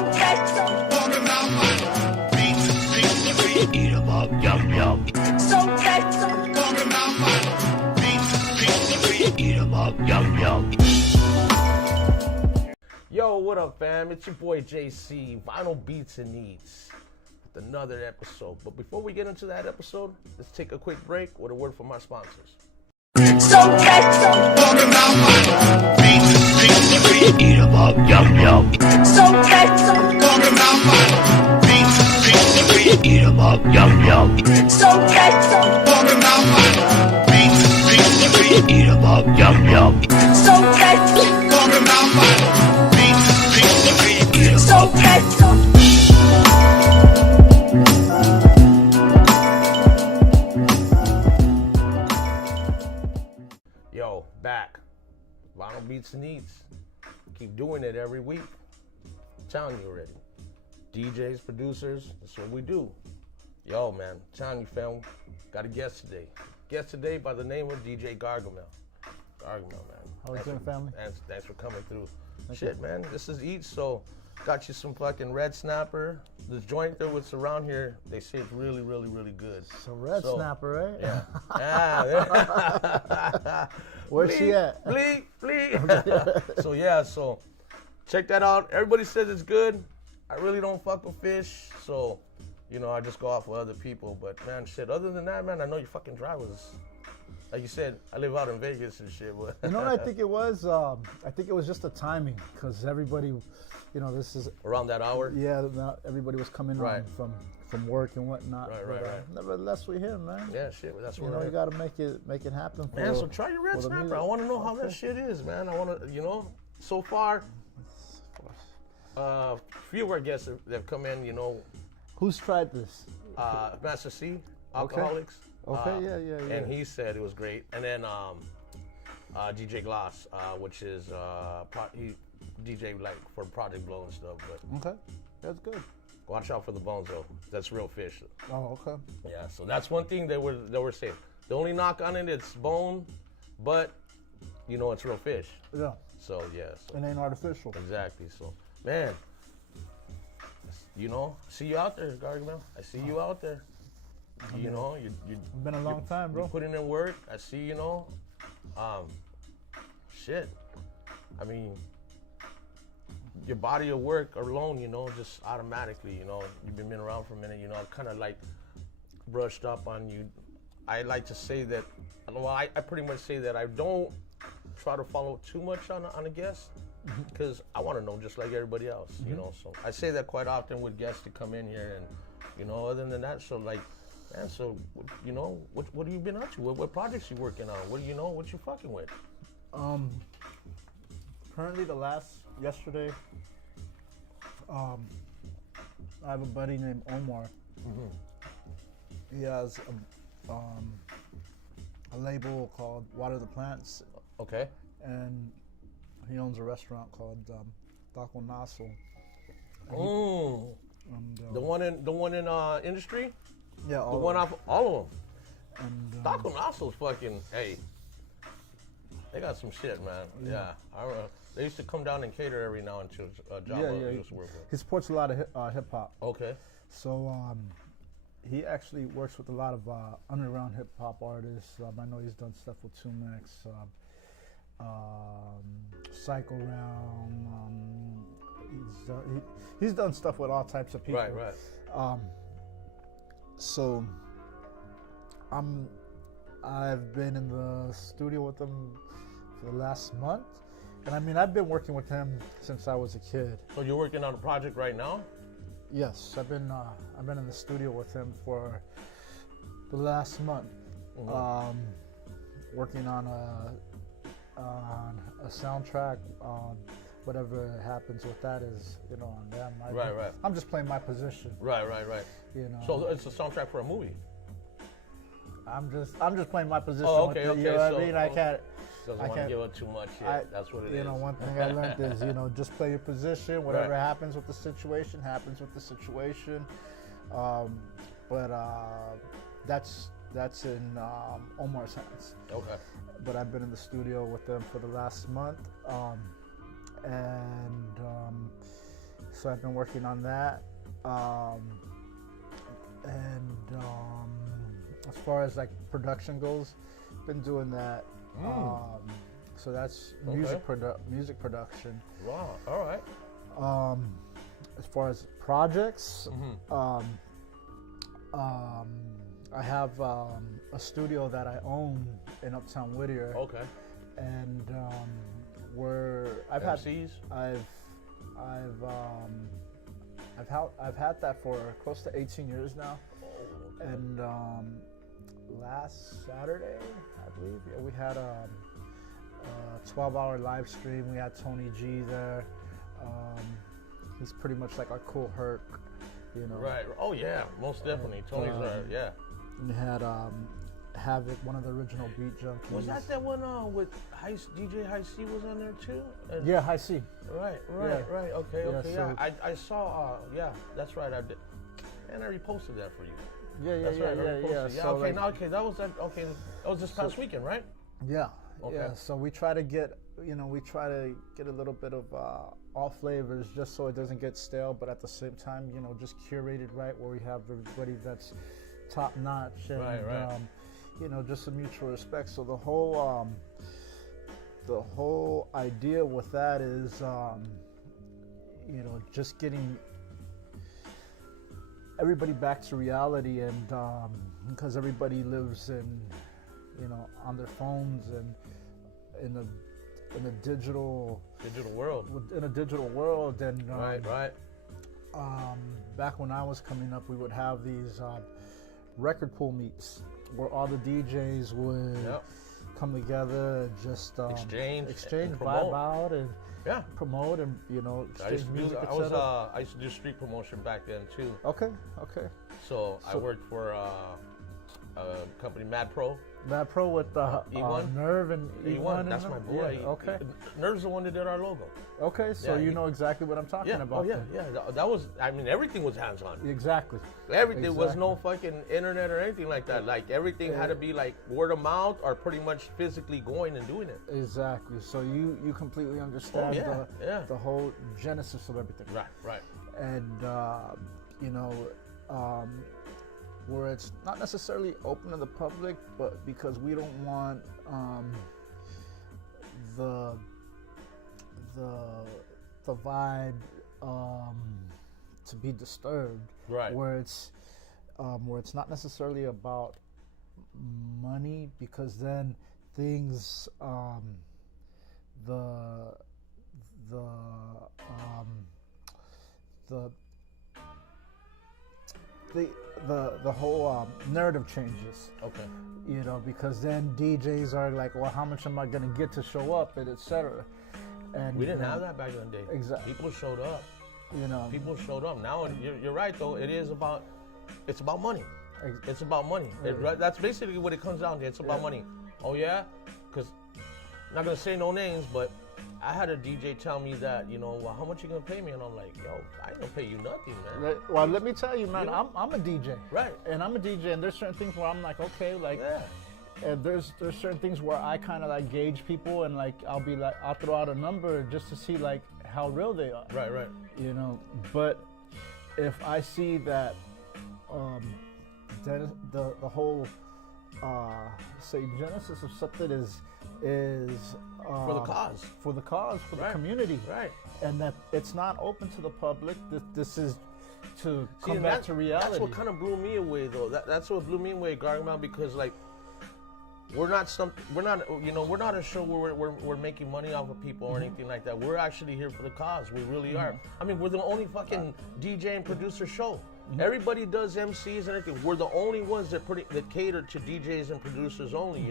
okay. Eat 'em up, yum yum. It's okay. Eat 'em up, yum yum. Yo, what up, fam? It's your boy JC, Vinyl Beats and Needs, with another episode. But before we get into that episode, let's take a quick break with a word from our sponsors. It's okay. Eat 'em up, yum yum. It's okay. Eat 'em up, yum yum. It's okay. Eat 'em up, yum yum. It's okay. It's okay. Yo, back. Vinyl Beats and Needs. Keep doing it every week. I'm telling you already. DJs, producers, that's what we do. Yo, man, telling you, fam, got a guest today. Guest today by the name of DJ GARGAMEL. GARGAMEL, man. How you doing, family? Thanks for coming through. Shit, man, this is Eat, so got you some fucking red snapper. This joint that was around here, they say it's really, really, really good. So red snapper, right? Yeah. Yeah. Where's she at? Bleep. So check that out. Everybody says it's good. I really don't fuck with fish, so I just go off with other people. But man, shit. Other than that, man, I know your fucking drivers. Like you said, I live out in Vegas and shit. But You know what I think it was? I think it was just the timing, because everybody, this is around that hour. yeah. Everybody was coming Right. on from work and whatnot. Right. Nevertheless, we're here, man. Yeah, shit. That's You what know, you gotta make it happen. Man, so try your red for the snapper. music. I want to know how that Okay. shit is, man. I want to, so far, few of our guests that have come in, Who's tried this? Master C, Alcoholics. Okay, yeah. And he said it was great. And then DJ Gloss, which is he DJ like for Project Blow and stuff. But Okay, that's good. watch out for the bones though. That's real fish. Oh, okay. Yeah. So that's one thing they were saying. The only knock on it, it's bone, but it's real fish. Yeah, So yeah. So it ain't artificial. exactly. So man, see you out there, Gargamel. I see you out there. You It's been a long time, bro. you're putting in work. I see, shit. I mean, your body of work alone, just automatically, you've been around for a minute, kind of like brushed up on you. I like to say that, I pretty much say that I don't try to follow too much on a guest, because I want to know just like everybody else, So I say that quite often with guests to come in here, and other than that, so like, man, so what have you been up to? What projects you working on? What you fucking with? Currently, yesterday, I have a buddy named Omar. He has a label called Water the Plants, Okay. and he owns a restaurant called Taco Naso. The one in industry? Yeah, The one off all of them. And, Taco Naso's fucking, hey, they got some shit, man. Yeah. I remember, they used to come down and cater every now and then to a job I used to work with. He supports a lot of hip hop. Okay. So he actually works with a lot of underground hip hop artists. I know he's done stuff with Tumex, Psycho Round. He's done stuff with all types of people. Right. So I've been in the studio with him for the last month, and I mean, I've been working with him since I was a kid. So you're working on a project right now? Yes, I've been in the studio with him for the last month, working on a soundtrack. Whatever happens with that is, on them. Right. I'm just playing my position. Right. So it's a soundtrack for a movie? I'm just playing my position. Oh, okay, with it, okay. You know what So, I mean? I can't. Doesn't I want to can't- give up too much yet. That's what it is. One thing I learned is, just play your position. Whatever happens with the situation, happens with the situation. But that's in Omar's hands. Okay. But I've been in the studio with them for the last month, and So I've been working on that. As far as like production goes, been doing that. So that's music production. Wow. All right. As far as projects, I have a studio that I own in Uptown Whittier. Okay. And I've had that for close to 18 years now. And last Saturday, I believe, we had a 12-hour live stream. We had Tony G there. He's pretty much like our cool Herc, you know. Right. Oh yeah, most definitely. Tony's yeah. We had Havoc, one of the original beat junkies. Was that one with DJ High C was on there too? Yeah, High C. Right. Okay. So I saw. Yeah, that's right. I did, and I reposted that for you. Yeah. So that was this past weekend, right? Yeah. Okay. Yeah. So we try to get a little bit of all flavors, just so it doesn't get stale, but at the same time, just curated right, where we have everybody that's top notch and right. Just a mutual respect. So the whole idea with that is just getting everybody back to reality, and because everybody lives on their phones and in a digital world. In a digital world, and right. Back when I was coming up, we would have these record pool meets where all the DJs would come together and just exchange, vibe out, and promote, and exchange music, etc. I used to do street promotion back then too. Okay. So I worked for a company, Mad Pro with E1. Nerve and E1. That's my boy. Yeah, okay. Nerve's the one that did our logo. Okay, so you know exactly what I'm talking about. Oh, yeah. That was, everything was hands-on. Exactly. Everything. There was no fucking internet or anything like that. Like, everything had to be like word of mouth or pretty much physically going and doing it. Exactly. So you completely understand the whole genesis of everything. Right. And, where it's not necessarily open to the public, but because we don't want the vibe to be disturbed. Right. Where it's not necessarily about money, because then things the whole narrative changes. Okay. Because then DJs are like, well, how much am I gonna get to show up, and etc. And we didn't have that back in the day. Exactly. People showed up. People showed up. Now you're right though. It's about money. It's about money. That's basically what it comes down to. It's about money. Oh yeah, because I'm not gonna say no names, but I had a DJ tell me that, well, how much you gonna pay me? And I'm like, yo, I ain't gonna pay you nothing, man. Right. Well, let me tell you, man, I'm a DJ. Right. And I'm a DJ, and there's certain things where I'm like, okay, like, and there's certain things where I kind of like gauge people, and like I'll throw out a number just to see like how real they are. Right. But if I see that the whole say genesis of something is for the cause, for the community, right, and that it's not open to the public. This is to come back to reality. That's what kind of blew me away, though. That's what blew me away, Gargamel, because like we're not a show where we're making money off of people or anything like that. We're actually here for the cause. We really are. I mean, we're the only fucking DJ and producer show. Everybody does MCs and everything. We're the only ones that cater to DJs and producers only,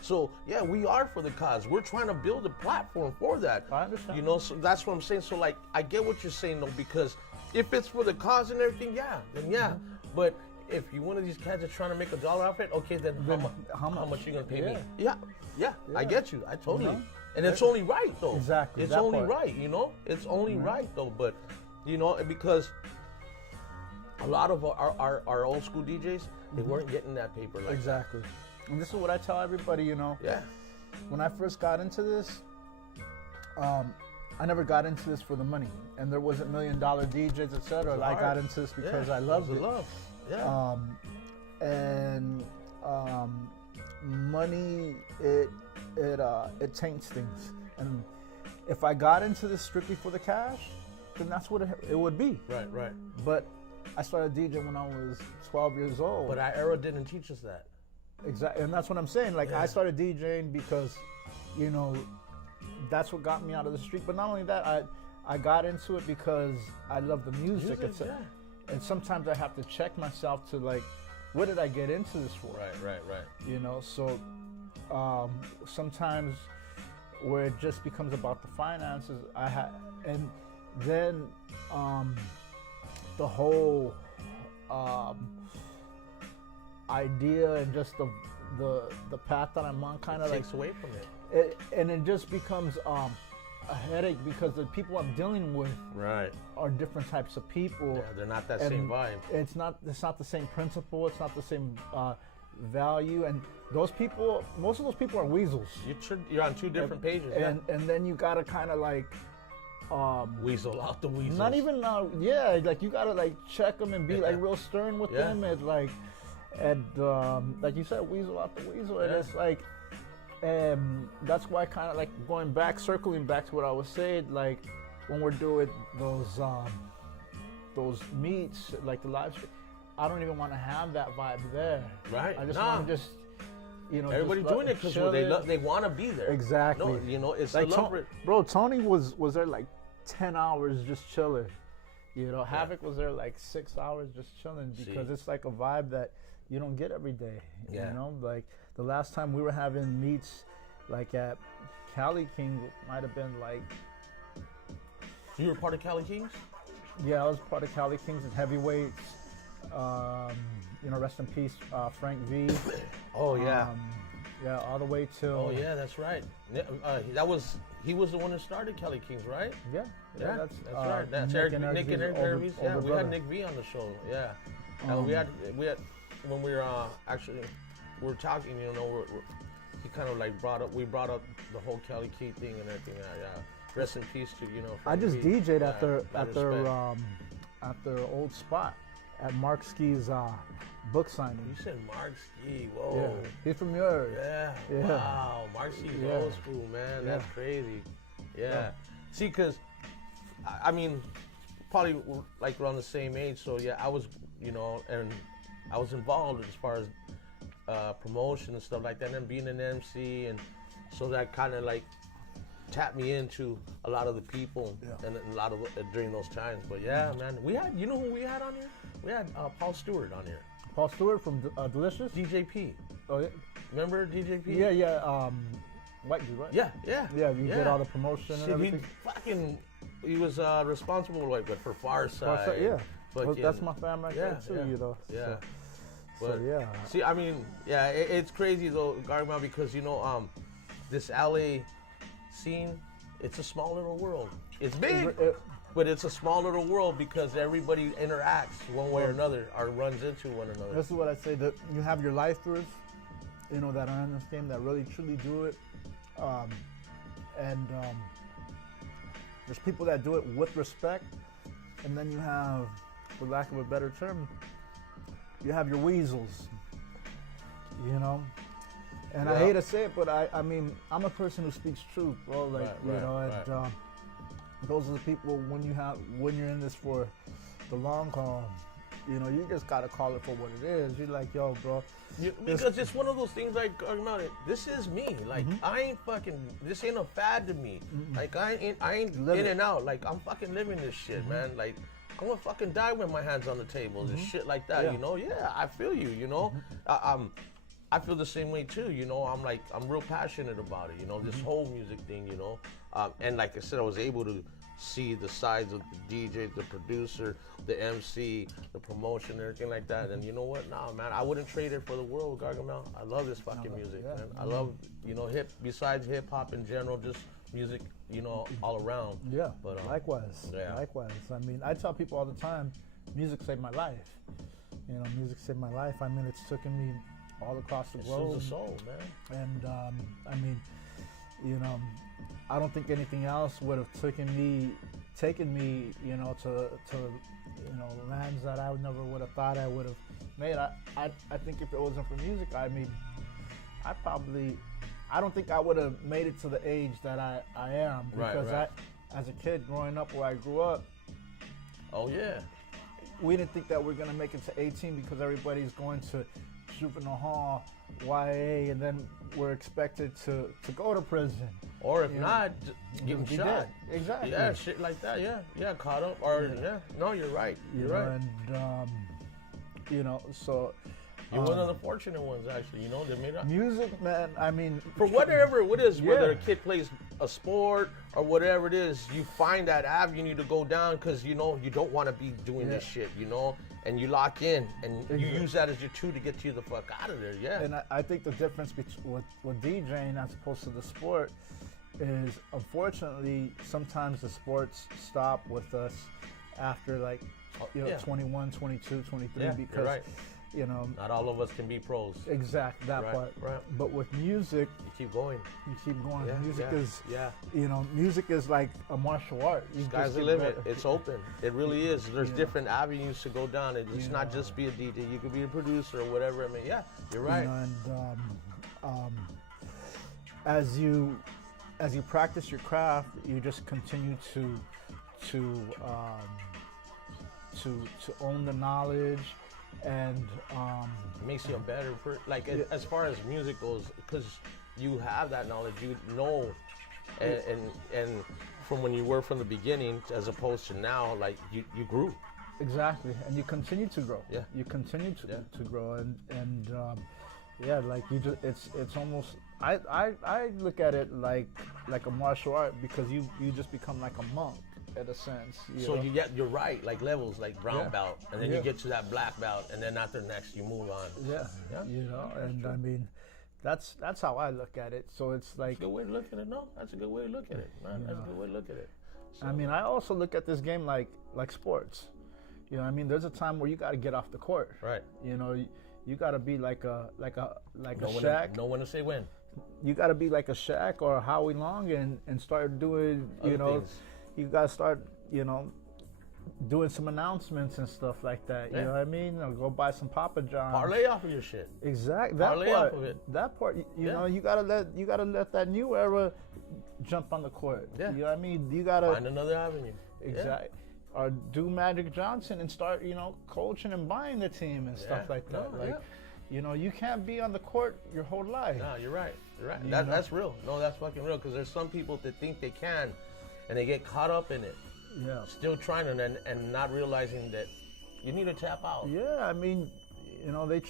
So, yeah, we are for the cause. We're trying to build a platform for that. I understand. So that's what I'm saying. So, like, I get what you're saying, though, because if it's for the cause and everything, then yeah. But if you're one of these cats that's trying to make $1 off it, okay, then how much are you going to pay me? Yeah, I get you. I totally. And it's only right, though. Exactly. It's only right, It's only right, though. But, because a lot of our old school DJs, they weren't getting that paper like exactly. And this is what I tell everybody, Yeah. When I first got into this, I never got into this for the money, and there wasn't $1 million DJs, etc. I got into this because I loved it. Love. Yeah. Money it taints things, and if I got into this strictly for the cash, then that's what it would be. Right. But I started DJing when I was 12 years old. But our era didn't teach us that. Exactly, and that's what I'm saying. Like, I started DJing because, you know, that's what got me out of the street. But not only that, I got into it because I love the music. And sometimes I have to check myself to, like, what did I get into this for? Right. You know, so sometimes where it just becomes about the finances, and then the whole idea and just the path that I'm on kind of takes away from it, and it just becomes a headache because the people I'm dealing with are different types of people. Yeah, they're not that same vibe. It's not the same principle. It's not the same value. And those people, most of those people are weasels. You're on two different pages. And then you gotta kind of like weasel out the weasels. Not even like you gotta like check them and be like real stern with them and like you said, weasel out the weasel. And it's like. That's why kind of like circling back to what I was saying, like when we're doing those meets, like the live stream, I don't even want to have that vibe there. Right. I just want to everybody doing it because they want to be there. Exactly. No, you know, it's like bro, Tony was there like 10 hours just chilling. You know, Havoc was there like 6 hours just chilling because it's like a vibe that you don't get every day. Yeah. You know, like the last time we were having meets like at Cali King might have been like. You were part of Cali Kings? Yeah, I was part of Cali Kings and Heavyweights. You know, rest in peace, Frank V. Oh yeah. Yeah, all the way to. Oh yeah, that's right. He was the one that started Cali Kings, right? Yeah, that's right. That's Nick and Eric. Yeah, we had Nick V on the show. Yeah, and we had when we were actually we were talking. You know, he kind of like we brought up the whole Cali Key thing and everything. Yeah. Rest in peace to I just DJ'd at their old spot at Mark Ski's book signing. You said Mark Ski. Whoa. Yeah. He's from yours. Yeah. Wow. Mark Ski's old school, man. That's crazy. Yeah. See, because I mean, probably like around the same age. So yeah, I was, and I was involved as far as promotion and stuff like that, and then being an MC, and so that kind of like tapped me into a lot of the people and a lot of during those times. But yeah, man, we had, who we had on here? We had Paul Stewart on here. Paul Stewart from Delicious? DJP. Oh yeah. Remember DJP? Yeah. White dude, right? Yeah. Yeah, you did all the promotion and everything. He was responsible for Far Side. Yeah. But that's my fam right there too, Yeah. So yeah. See, I mean, it's crazy though, GARGAMEL, because this LA scene, it's a small little world. It's big, but it's a small little world because everybody interacts one way or another, or runs into one another. This is what I say, that you have your lifers, that are in this game that really truly do it, and there's people that do it with respect, and then you have, for lack of a better term, you have your weasels, And I hate to say it, but I mean, I'm a person who speaks truth, bro. Like, those are the people when you're in this for the long haul, you just gotta call it for what it is. You're like, yo, bro. Because it's one of those things like, this is me. Like, this ain't a fad to me. Like, I ain't in and out. Like, I'm fucking living this shit, man. Like, I'm gonna fucking die with my hands on the table and shit like that, Yeah, I feel you, I feel the same way too, I'm real passionate about it, this whole music thing, and like I said, I was able to see the sides of the DJ, the producer, the MC, the promotion, everything like that. And you know what? Nah, man, I wouldn't trade it for the world, GARGAMEL. I love this fucking music, man. I love, besides hip hop in general, just music, all around. Yeah, but likewise. Yeah. Likewise. I mean, I tell people all the time, music saved my life. Music saved my life. I mean, it's taken me all across the globe. It's the soul, man. And I mean, you know, I don't think anything else would have taken me, you know, to you know, lands that I never would have thought I would have made. I think if it wasn't for music, I mean, I don't think I would have made it to the age that I am, because right. As a kid growing up where I grew up, oh yeah, we didn't think that we're gonna make it to 18 because everybody's going to juvenile hall, YA, and then we're expected to go to prison. Or if not, getting shot. Dead. Exactly. Yeah, shit like that. Yeah, caught up. Or yeah. No, you're right. You're right. And you know, so you're one of the fortunate ones, actually. You know, they made up. Music, man. I mean, for whatever it is, whether a kid plays a sport or whatever it is, you find that avenue to go down because you know you don't want to be doing this shit. You know, and you lock in and you use that as your tool to get you the fuck out of there. Yeah. And I think the difference with DJing as opposed to the sport is, unfortunately, sometimes the sports stop with us after, like, you know, 21, 22, 23, because, you know, not all of us can be pros. Exactly, that part. Right. But with music, you keep going. Yeah, music is, you know, music is like a martial art. Sky's the limit. It's open. It really is. There's different avenues to go down. It's not just be a DJ. You could be a producer or whatever. I mean, yeah, you're right. You know, and as you practice your craft, you just continue to own the knowledge, and it makes you a better person. Like as far as music goes, because you have that knowledge, you know, and from when you were from the beginning as opposed to now, like you grew. Exactly, and you continue to grow. Yeah, you continue to grow, and yeah, like you just it's almost. I look at it like a martial art, because you just become like a monk in a sense. So you're right, like levels, like brown belt, and then you get to that black belt, and then after next you move on. Yeah. You know, and I mean, that's how I look at it. So it's like, that's a good way to look at it. No, that's a good way to look at it, man. That's a good way to look at it. So, I mean, I also look at this game like sports. You know, I mean, there's a time where you got to get off the court. Right. You know, you got to be like a Shaq. Know when to say when. You got to be like a Shaq or a Howie Long and start doing, you know, things. You got to start, you know, doing some announcements and stuff like that. You know what I mean? Or go buy some Papa John's. Parlay off of your shit. Exactly. Parlay off of it. That part, you know, you gotta let that new era jump on the court. Yeah. You know what I mean? You gotta find another avenue. Exactly. Yeah. Or do Magic Johnson and start, you know, coaching and buying the team and stuff like that. You know, you can't be on the court your whole life. No, you're right. You're right. That's real. No, that's fucking real. Because there's some people that think they can, and they get caught up in it. Yeah. Still trying and not realizing that you need to tap out. Yeah, I mean, you know, they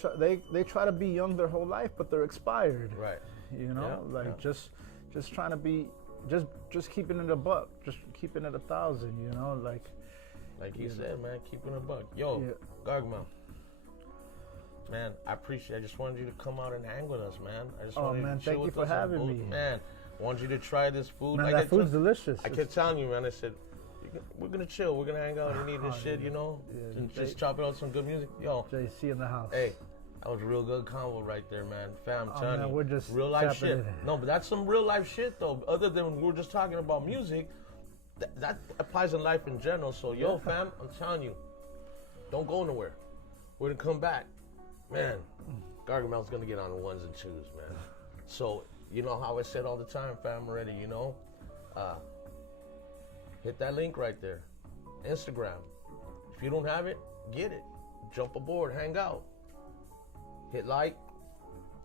try to be young their whole life, but they're expired. Right. You know, just trying to be, just keeping it a buck, just keeping it 1,000. You know, like you said, man, keeping it a buck. Yo, Gargamel. Man, I just wanted you to come out and hang with us, man. I just wanted man, you to chill thank you with for us having me. Man, I wanted you to try this food. Man, that food's delicious. I kept telling you, man, I said, we're going to chill. We're going to hang out and eat this shit, you know? Yeah, and just chop it out some good music. Yo. JC in the house. Hey, that was a real good convo right there, man. Fam, telling you. We're just real life shit. No, but that's some real life shit, though. Other than we're just talking about music, that applies in life in general. So, yo, fam, I'm telling you, don't go nowhere. We're going to come back. Man, Gargamel's going to get on the ones and twos, man. So, you know how I said all the time, fam, already, you know? Hit that link right there. Instagram. If you don't have it, get it. Jump aboard, hang out. Hit like,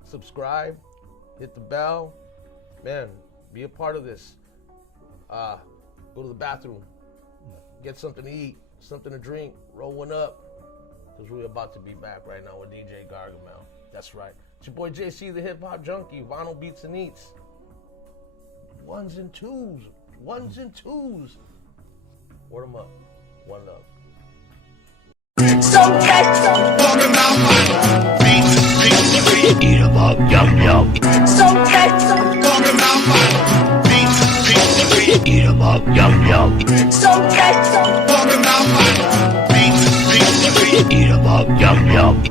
subscribe, hit the bell. Man, be a part of this. Go to the bathroom. Get something to eat, something to drink, roll one up. Because we're about to be back right now with DJ Gargamel. That's right. It's your boy JC, the hip hop junkie. Vinyl Beats and Eats. Ones and twos. Ones and twos. Word them up. One love. So Eat 'em up, yum yum. Eat 'em up, yum yum. Eat 'em up, yum yum.